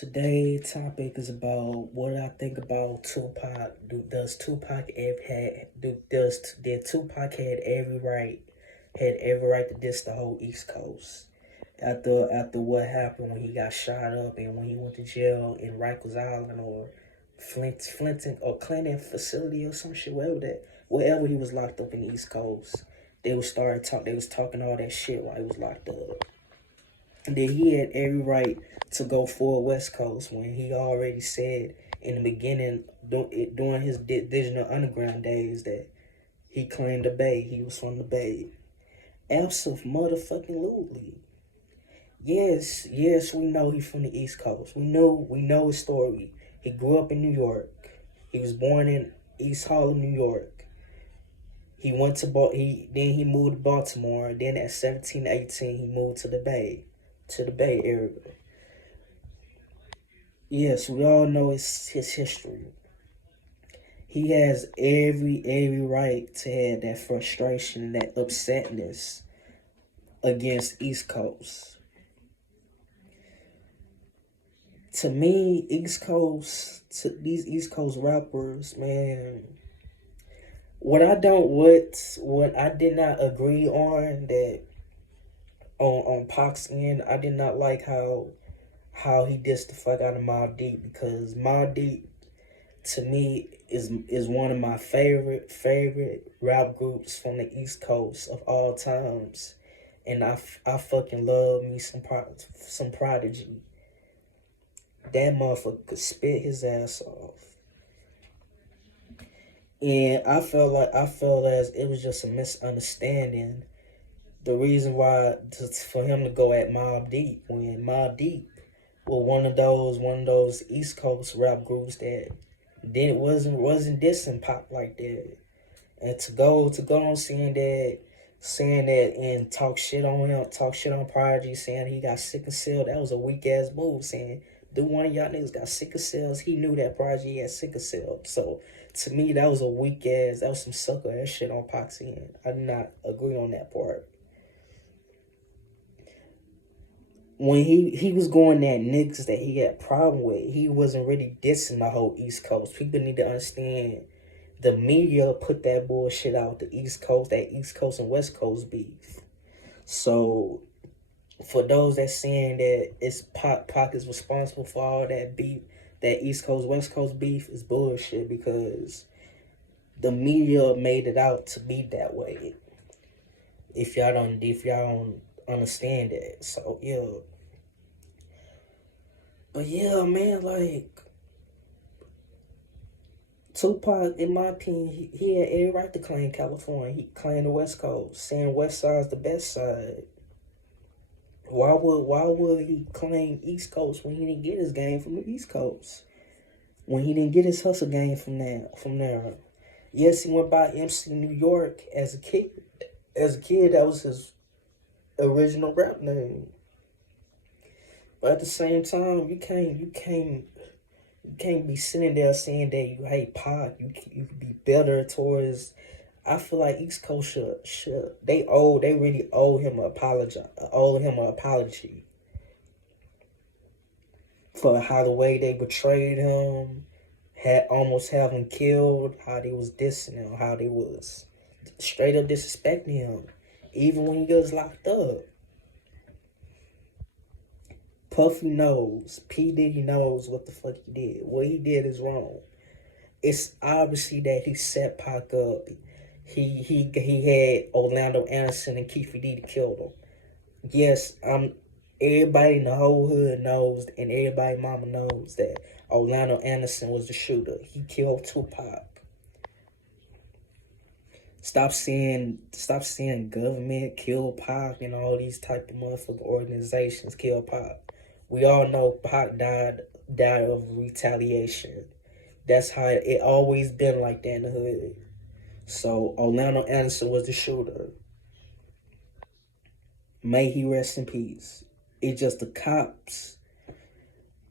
Today's topic is about what I think about Tupac. Does Tupac ever had do does did Tupac had every right to diss the whole East Coast after what happened when he got shot up and when he went to jail in Rikers Island or Flinton or Clinton facility or some shit, wherever he was locked up in the East Coast. They was talking all that shit while he was locked up. And then he had every right to go for West Coast when he already said in the beginning during his digital underground days that he claimed the Bay. He was from the Bay. Absolutely. Yes, we know he's from the East Coast. We know his story. He grew up in New York. He was born in East Harlem, New York. He went to he moved to Baltimore. Then at 17, 18, he moved to the Bay Area. Yes, we all know his history. He has every right to have that frustration, that upsetness against East Coast. To me, these East Coast rappers, man, what I did not agree on that on Pac's end, I did not like how he dissed the fuck out of Mobb Deep, because Mobb Deep to me is one of my favorite rap groups from the East Coast of all times, and I fucking love me some Prodigy. That motherfucker could spit his ass off. And I felt as it was just a misunderstanding. The reason why for him to go at Mobb Deep when Mobb Deep was one of those East Coast rap groups that then wasn't dissing pop like that. And to go on saying that and talk shit on him, talk shit on Prodigy, saying he got sickle cell, that was a weak ass move. Saying the one of y'all niggas got sickle cells, he knew that Prodigy had sickle cell. So to me that was that was some sucker ass shit on Pac's end. I did not agree on that part. When he was going at niggas that he had problem with, he wasn't really dissing the whole East Coast. People need to understand the media put that bullshit out, the East Coast, that East Coast and West Coast beef. So for those that saying that it's Pac is responsible for all that beef, that East Coast West Coast beef is bullshit, because the media made it out to be that way. If y'all don't understand that. So yeah. But yeah, man, like Tupac, in my opinion, he had every right to claim California. He claimed the West Coast, saying West Side's the best side. Why would he claim East Coast when he didn't get his game from the East Coast? When he didn't get his hustle game from there. Yes, he went by MC New York as a kid. As a kid, that was his original rap name. But at the same time, you can't be sitting there saying that you hate Pac. You could be better towards. I feel like East Coast they really owe him an apology for how the way they betrayed him, had almost have him killed, how they was dissing him, how they was straight up disrespecting him, even when he was locked up. Puffy knows, P. Diddy knows what the fuck he did. What he did is wrong. It's obviously that he set Pac up. He had Orlando Anderson and Keefe D to kill him. Yes, everybody in the whole hood knows, and everybody mama knows that Orlando Anderson was the shooter. He killed Tupac. Stop saying government kill Pac and all these type of motherfucking organizations kill Pac. We all know Pac died of retaliation. That's how it always been like that in the hood. So Orlando Anderson was the shooter. May he rest in peace. It's just the cops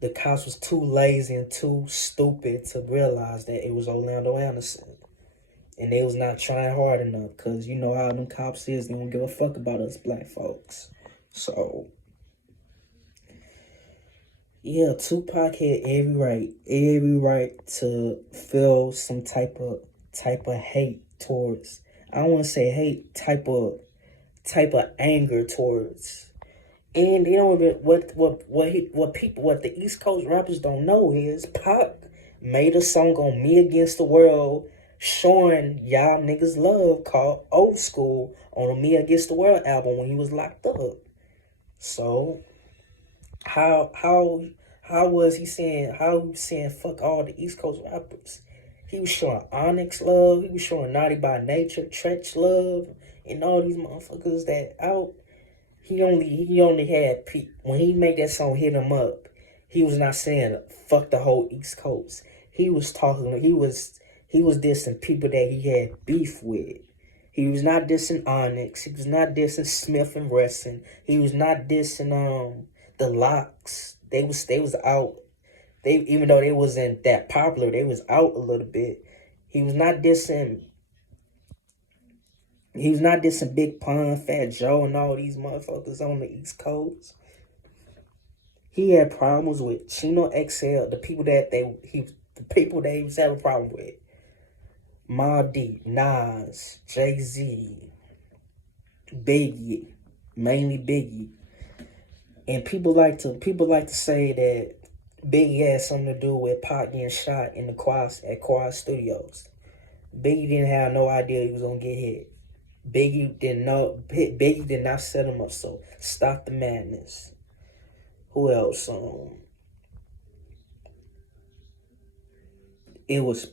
was too lazy and too stupid to realize that it was Orlando Anderson. And they was not trying hard enough, because you know how them cops is. They don't give a fuck about us black folks. So Yeah, Tupac had every right to feel some type of hate towards. I don't want to say hate, type of anger towards. And you know what the East Coast rappers don't know is Pac made a song on Me Against the World, showing y'all niggas love, called Old School, on a Me Against the World album when he was locked up. So how how how was he saying, fuck all the East Coast rappers? He was showing Onyx love, he was showing Naughty by Nature, Tretch love, and all these motherfuckers that out. He only had when he made that song Hit 'Em Up, he was not saying fuck the whole East Coast. He was dissing people that he had beef with. He was not dissing Onyx. He was not dissing Smith and Wesson. He was not dissing the Locks. They was out. They, even though they wasn't that popular, they was out a little bit. He was not dissing Big Pun, Fat Joe, and all these motherfuckers on the East Coast. He had problems with Chino XL, the people that he was having a problem with. Mobb Deep, Nas, Jay-Z, Biggie, mainly Biggie. And people like to say that Biggie had something to do with Pac getting shot in the Quad Studios. Biggie didn't have no idea he was gonna get hit. Biggie did not set him up, so stop the madness. Who else?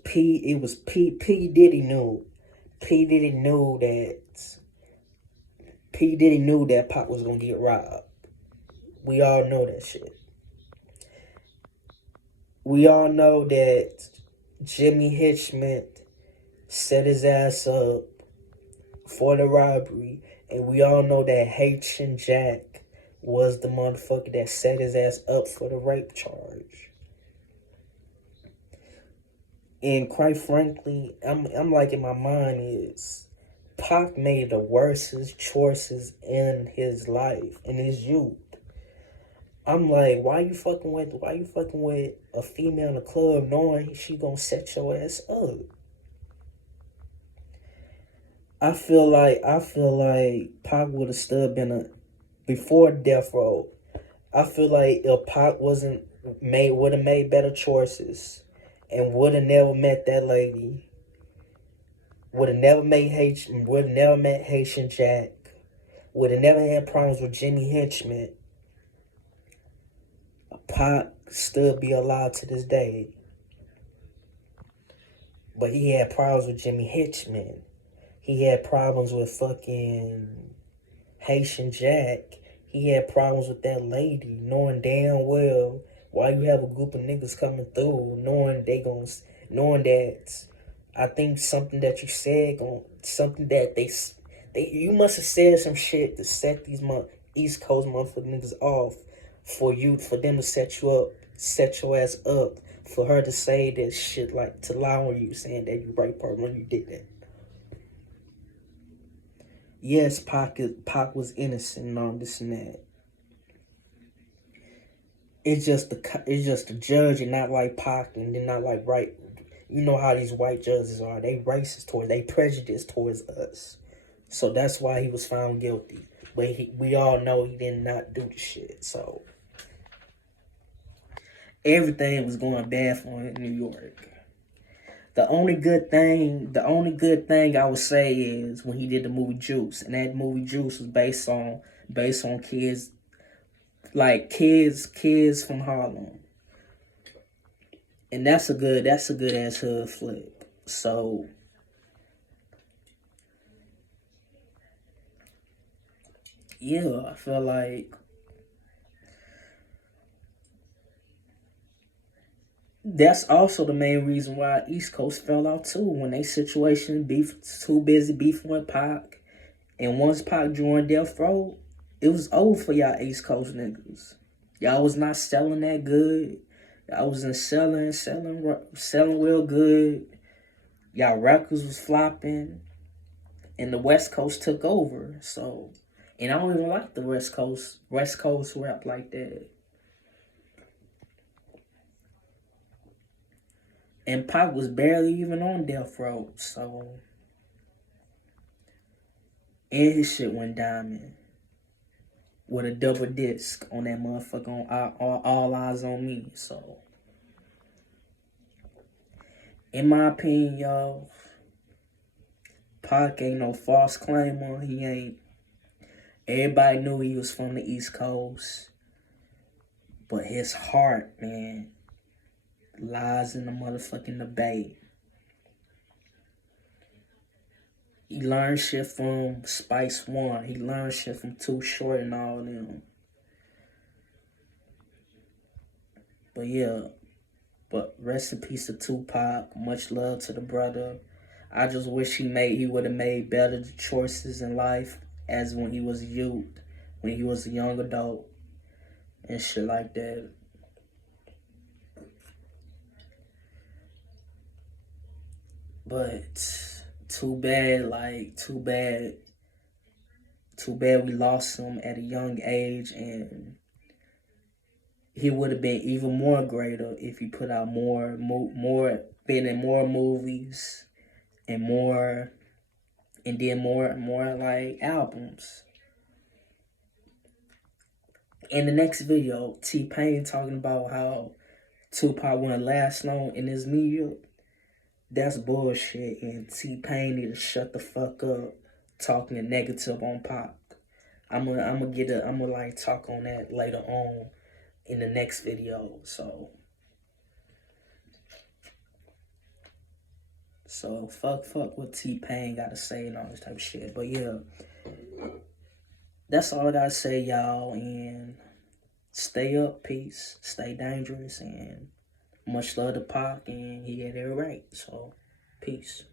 P Diddy knew. P Diddy knew that P Diddy knew that Pop was gonna get robbed. We all know that shit. We all know that Jimmy Hitchman set his ass up for the robbery, and we all know that Haitian Jack was the motherfucker that set his ass up for the rape charge. And quite frankly, I'm like, in my mind is Pac made the worst choices in his life, in his youth. I'm like, why you fucking with a female in the club knowing she gonna set your ass up? I feel like Pac would have still been before death row. I feel like if Pac would have made better choices and would have never met that lady, would have never met Haitian Jack, would have never had problems with Jimmy Hinchman, Pac still be alive to this day. But he had problems with Jimmy Hitchman. He had problems with fucking Haitian Jack. He had problems with that lady, knowing damn well why you have a group of niggas coming through, knowing that I think something that you said, something that you must have said some shit to set these East Coast motherfucking niggas off for them to set your ass up, for her to say that shit, like to lie on you, saying that you right part when you did that. Yes, Pac was innocent and all this and that. It's just the judge and not like Pac, and then not like right. You know how these white judges are. They racist they prejudiced towards us. So that's why he was found guilty. But we all know he did not do the shit. So everything was going bad for him in New York. The only good thing I would say is when he did the movie Juice, and that movie Juice was based on kids, like kids from Harlem, and that's a good ass hood flick. So yeah, I feel like that's also the main reason why East Coast fell out too. When they situation too busy beefing with Pac, and once Pac joined Death Row, it was over for y'all East Coast niggas. Y'all was not selling that good. Y'all wasn't selling real good. Y'all records was flopping, and the West Coast took over. So, and I don't even like the West Coast rap like that. And Pac was barely even on death row, so. And his shit went diamond with a double disc on that motherfucker on all Eyes on Me. So, in my opinion, y'all, Pac ain't no false claimer. He ain't. Everybody knew he was from the East Coast. But his heart, man, lies in the motherfucking Bay. He learned shit from Spice One. He learned shit from Too Short and all of them. But yeah, but rest in peace to Tupac. Much love to the brother. I just wish he would have made better choices in life as when he was a youth, when he was a young adult, and shit like that. But too bad we lost him at a young age, and he would have been even more greater if he put out been in more movies and did more like albums. In the next video, T-Pain talking about how Tupac wouldn't last long in his media. That's bullshit, and T-Pain need to shut the fuck up talking negative on Pac. I'm gonna like talk on that later on in the next video. So fuck what T-Pain gotta say and all this type of shit. But yeah, that's all I gotta say, y'all. And stay up, peace, stay dangerous, and much love to Pac, and he had it right. So, peace.